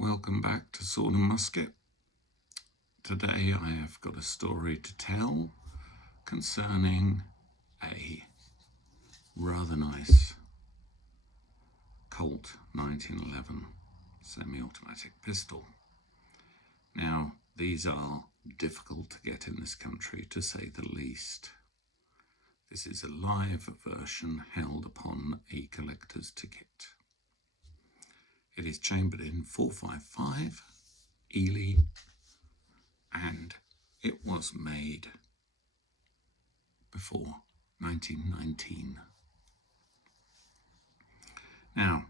Welcome back to Sword and Musket. Today I have got a story to tell concerning a rather nice Colt 1911 semi-automatic pistol. Now, these are difficult to get in this country, to say the least. This is a live version held upon a collector's ticket. It is chambered in 455 Ely, and it was made before 1919. Now,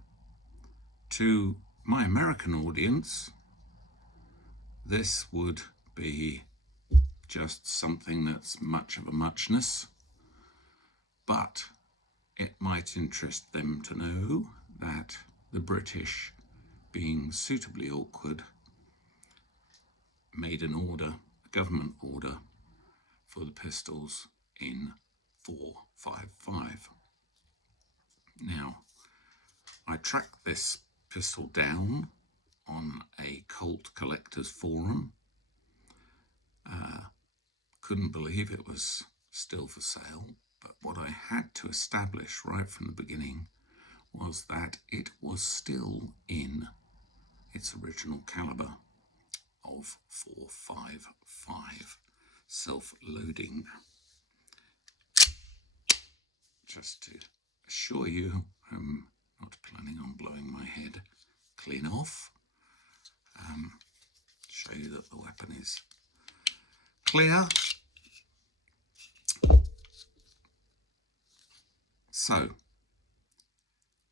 to my American audience, this would be just something that's much of a muchness, but it might interest them to know that the British, being suitably awkward, made an order, a government order, for the pistols in 455. Now, I tracked this pistol down on a Colt collectors forum. Couldn't believe it was still for sale, but what I had to establish right from the beginning was that it was still in its original caliber of 455 self-loading. Just to assure you, I'm not planning on blowing my head clean off. Show you that the weapon is clear. So,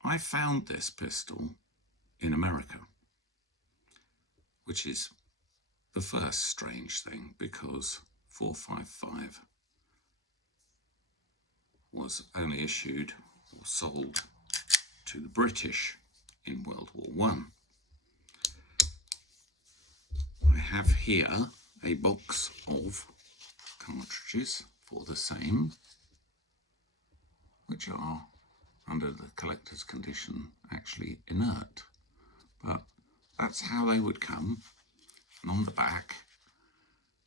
I found this pistol in America, which is the first strange thing, because 455 was only issued or sold to the British in World War I. I have here a box of cartridges for the same, which are, under the collector's condition, actually inert. But that's how they would come. And on the back,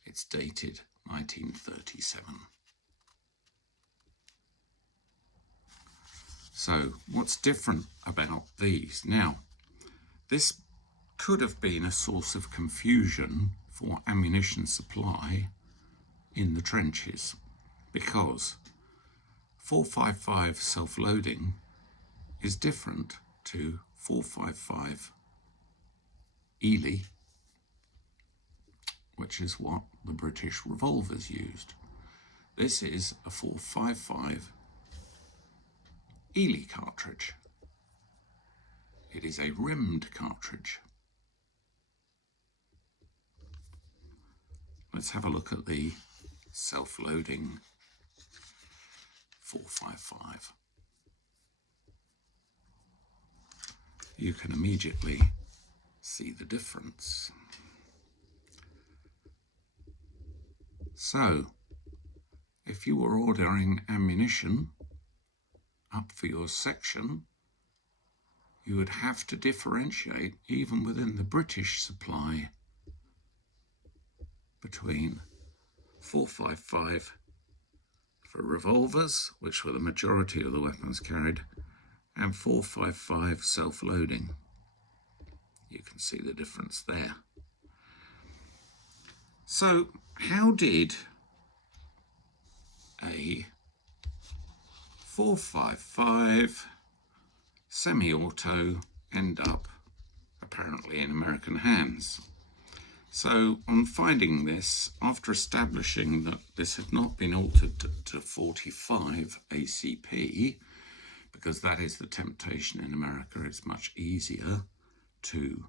it's dated 1937. So, what's different about these? Now, this could have been a source of confusion for ammunition supply in the trenches, because 455 self-loading is different to 455 Ely, which is what the British revolvers used. This is a 455 Ely cartridge. It is a rimmed cartridge. Let's have a look at the self-loading 455. You can immediately see the difference. So, if you were ordering ammunition up for your section, you would have to differentiate, even within the British supply, between 455 for revolvers, which were the majority of the weapons carried, and 455 self-loading. You can see the difference there. So, how did a 455 semi-auto end up apparently in American hands? So, on finding this, after establishing that this had not been altered to 45 ACP, because that is the temptation in America, it's much easier to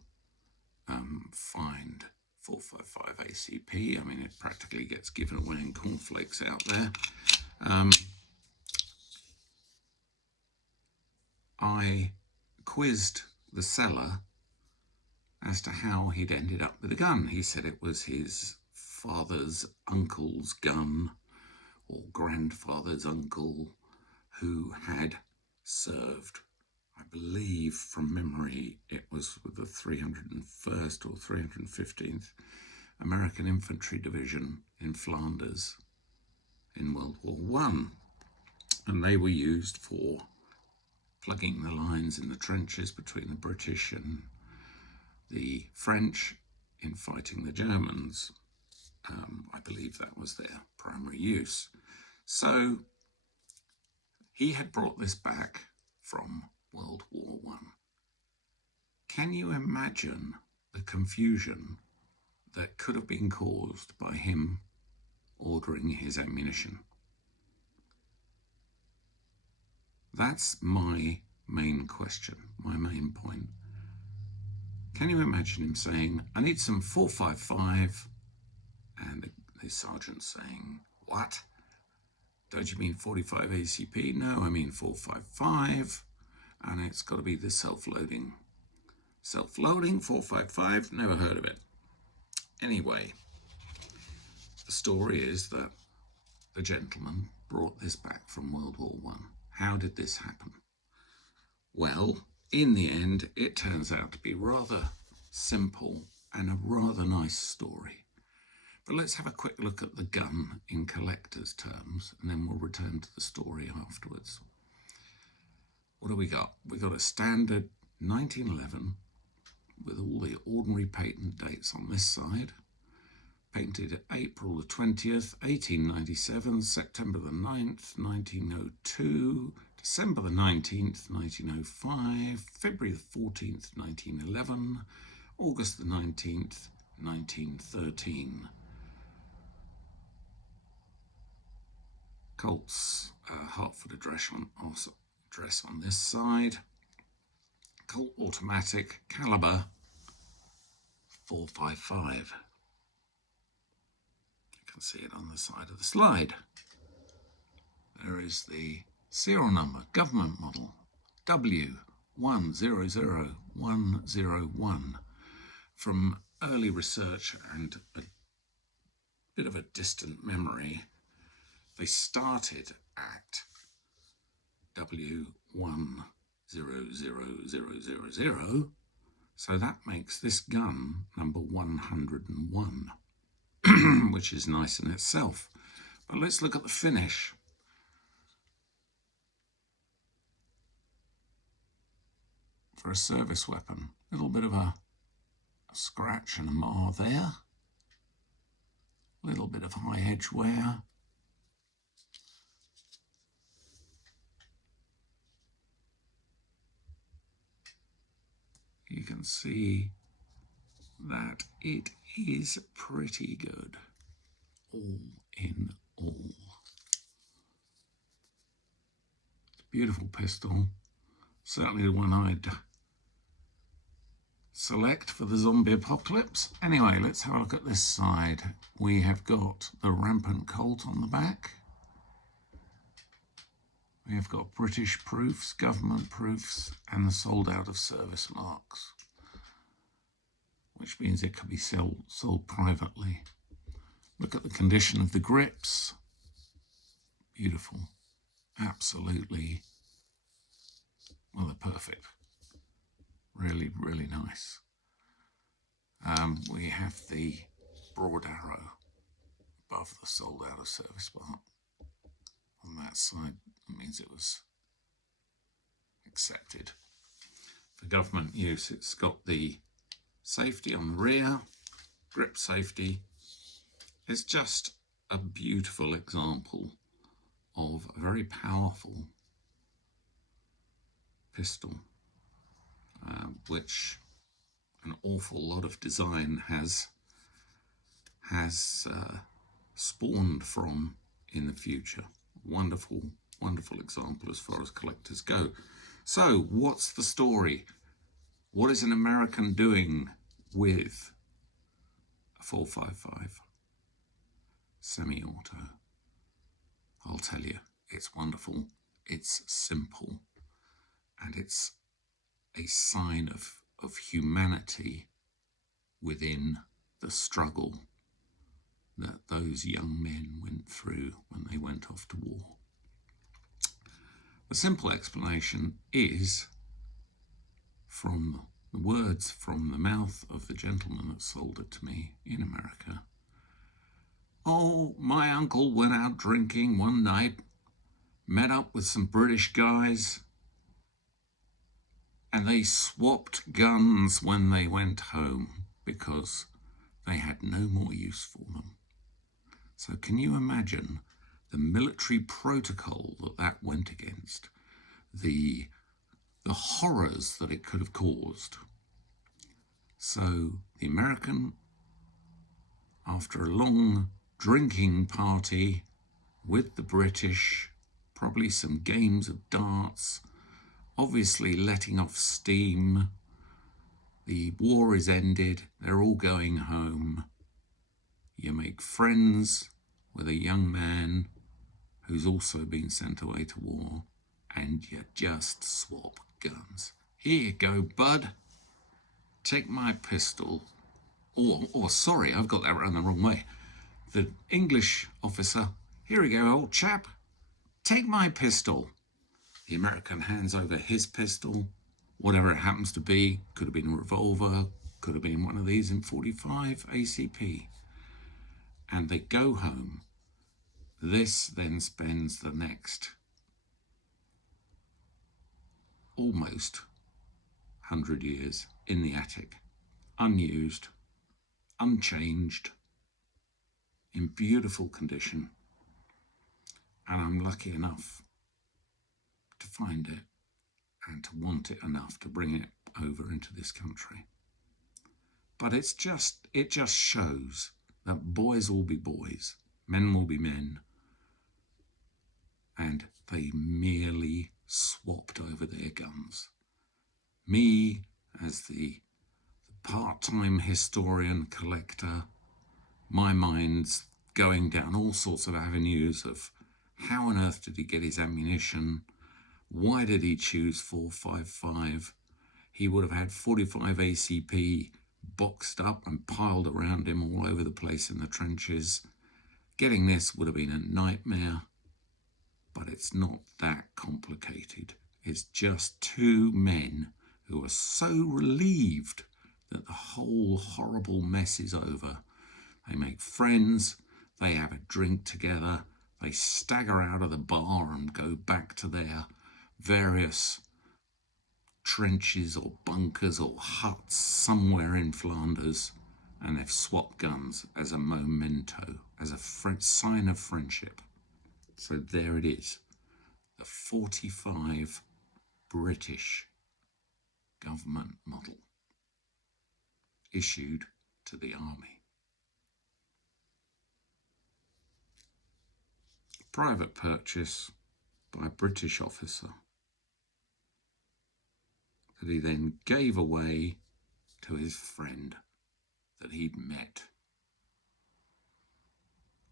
find 455 ACP. I mean, it practically gets given away in cornflakes out there. I quizzed the seller as to how he'd ended up with a gun. He said it was his father's uncle's gun, or grandfather's uncle, who had served, I believe from memory, it was with the 301st or 315th American Infantry Division in Flanders in World War One, and they were used for plugging the lines in the trenches between the British and the French in fighting the Germans. I believe that was their primary use. So he had brought this back from World War One. Can you imagine the confusion that could have been caused by him ordering his ammunition? That's my main question, my main point. Can you imagine him saying, I need some 455, and the sergeant saying, what? Don't you mean 45 ACP? No, I mean 455, and it's got to be the self-loading. Self-loading 455, never heard of it. Anyway, the story is that the gentleman brought this back from World War One. How did this happen? Well, in the end, it turns out to be rather simple and a rather nice story. But let's have a quick look at the gun in collector's terms, and then we'll return to the story afterwards. What do we got? We got a standard 1911 with all the ordinary patent dates on this side. Painted April the 20th, 1897, September the 9th, 1902, December the 19th, 1905, February the 14th, 1911, August the 19th, 1913. Colt's Hartford address on this side. Colt automatic, caliber 455. You can see it on the side of the slide. There is the serial number, government model, W100101. From early research and a bit of a distant memory, they started at W100000, so that makes this gun number 101, which is nice in itself. But let's look at the finish. For a service weapon, a little bit of a scratch and a mar there, a little bit of high edge wear. You can see that it is pretty good, all in all. It's a beautiful pistol, certainly the one I'd select for the zombie apocalypse. Anyway, let's have a look at this side. We have got the rampant Colt on the back. We have got British proofs, government proofs, and the sold out of service marks, which means it could be sold privately. Look at the condition of the grips. Beautiful. Absolutely. Well, they're perfect. Really, really nice. We have the broad arrow above the sold out of service mark. On that side, that means it was accepted. For government use, it's got the safety on the rear, grip safety. It's just a beautiful example of a very powerful pistol, which an awful lot of design has spawned from in the future. Wonderful, wonderful example as far as collectors go. So, what's the story? What is an American doing with a 455 semi-auto? I'll tell you, it's wonderful, it's simple, and it's a sign of humanity within the struggle that those young men went through when they went off to war. The simple explanation is from The words from the mouth of the gentleman that sold it to me in America. Oh, my uncle went out drinking one night, met up with some British guys, and they swapped guns when they went home because they had no more use for them. So can you imagine the military protocol that went against, the horrors that it could have caused? So the American, after a long drinking party with the British, probably some games of darts, obviously letting off steam, the war is ended, they're all going home. You make friends with a young man who's also been sent away to war, and you just swap guns. Here you go, bud. Take my pistol. Or sorry, I've got that around the wrong way. The English officer, here you go, old chap. Take my pistol. The American hands over his pistol, whatever it happens to be. Could have been a revolver, could have been one of these M45 ACP. And they go home. This then spends the next almost 100 years in the attic, unused, unchanged, in beautiful condition. And I'm lucky enough to find it and to want it enough to bring it over into this country. But it just shows that boys will be boys, men will be men, and they merely swapped over their guns. Me, as the part-time historian, collector, my mind's going down all sorts of avenues of how on earth did he get his ammunition? Why did he choose 4.55? He would have had 45 ACP boxed up and piled around him all over the place in the trenches. Getting this would have been a nightmare, but it's not that complicated. It's just two men who are so relieved that the whole horrible mess is over. They make friends, they have a drink together, they stagger out of the bar and go back to their various trenches or bunkers or huts somewhere in Flanders, and they've swapped guns as a memento, as a sign of friendship. So there it is, the 45 British government model issued to the army. Private purchase by a British officer that he then gave away to his friend that he'd met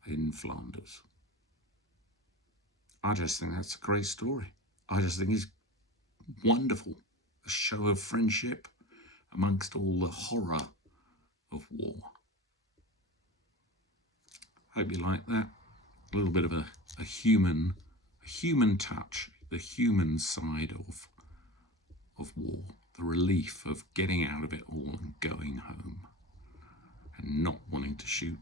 in Flanders. I just think that's a great story. I just think it's wonderful. A show of friendship amongst all the horror of war. Hope you like that. A little bit of a human touch, the human side of war, the relief of getting out of it all and going home and not wanting to shoot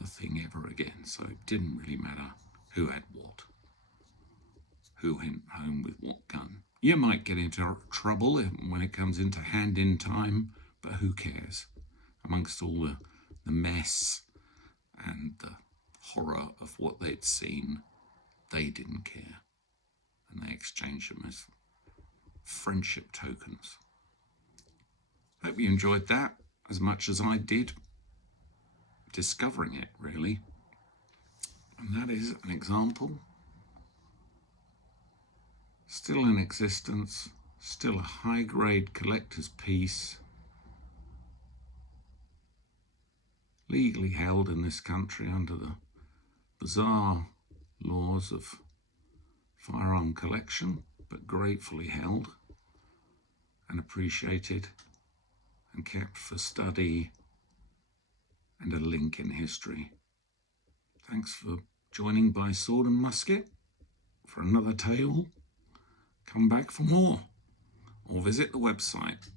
the thing ever again. So it didn't really matter who had what, who went home with what gun. You might get into trouble when it comes into hand-in time, but who cares? Amongst all the mess and the horror of what they'd seen, they didn't care. And they exchanged them as friendship tokens. Hope you enjoyed that as much as I did discovering it, really. And that is an example, still in existence, still a high-grade collector's piece, legally held in this country under the bizarre laws of firearm collection, but gratefully held and appreciated and kept for study and a link in history. Thanks for joining by Sword and Musket for another tale. Come back for more or visit the website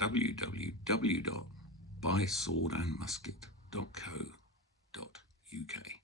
www.buyswordandmusket.co.uk.